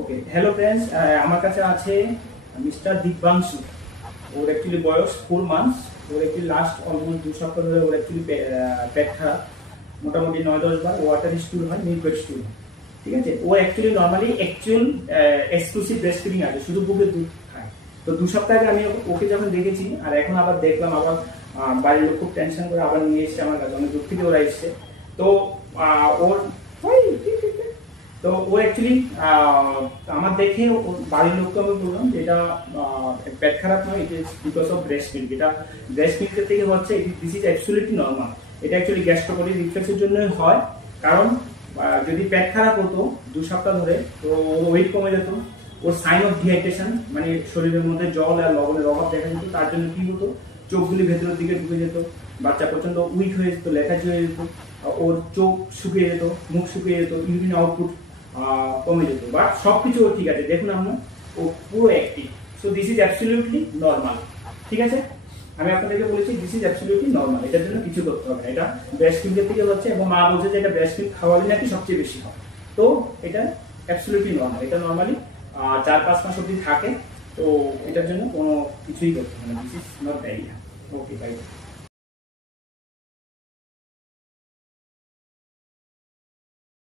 ওকে, hello friends, আমার কাছে আছে মিস্টার দিব্যাংশু। ওর অ্যাকচুয়ালি বয়স 4 মান্থস। ওর অ্যাকচুয়ালি লাস্ট অলমোস্ট 2 সপ্তাহ ধরে ওর অ্যাকচুয়ালি পেট খারাপ। মোটামুটি 9-10 বার ওয়াটার স্টুল হয়, মিল্ক পেট স্টুল। ঠিক আছে, ও actually normally exclusive breastfeeding আছে, শুধু বুকের দুধ খায়। তো 2 সপ্তাহ আগে আমি ওকে যখন দেখেছি, আর এখন আবার দেখলাম, আবার বাড়ির লোক খুব টেনশন করে আবার নিয়ে এসছে আমার কাছে, অনেক দূর থেকে ওরা এসছে। তো ওর তো ও অ্যাকচুয়ালি আমার দেখে বাড়ির লোককে আমি বললাম যে এটা পেট খারাপ নয়, it is because of breast milk. এটা ব্রেস্ট মিল্কের থেকে হচ্ছে, দিস ইজ অ্যাবসলিউটলি নর্মাল। এটা অ্যাকচুয়ালি গ্যাস্ট্রোপলিক রিফ্লেক্সের জন্য হয়। কারণ যদি পেট খারাপ হতো 2 সপ্তাহ ধরে, তো ওর ওয়েট কমে যেত, ওর সাইন অফ ডিহাইড্রেশন, মানে শরীরের মধ্যে জল আর লবণের অভাব দেখা যেত। তার জন্য কি হতো, চোখগুলি ভেতরের দিকে ঢুকে যেত, বাচ্চা প্রচন্ড উইক হয়ে যেত, লেথার্জি হয়ে যেত, ওর চোখ শুকিয়ে যেত, মুখ শুকিয়ে যেত, ইউরিন আউটপুট কমে যেত। বাট সবকিছু ওর ঠিক আছে, দেখুন আপনার ও পুরো active. So this is absolutely normal. ঠিক আছে, আমি আপনাদেরকে বলেছি দিস ইজ অ্যাবসলিউটলি নর্মাল। এটার জন্য কিছু করতে হবে না, এটা ব্রেস্ট মিল্কের থেকে হচ্ছে, এবং মা বলছে যে এটা ব্রেস্ট মিল্ক খাওয়ালে নাকি সবচেয়ে বেশি হয়। তো এটা অ্যাবসলিউটলি নর্মাল। এটা নর্মালি 4-5 মাস অবধি থাকে। তো এটার জন্য কোনো কিছুই করতে হবে না। This is not very. Okay, by.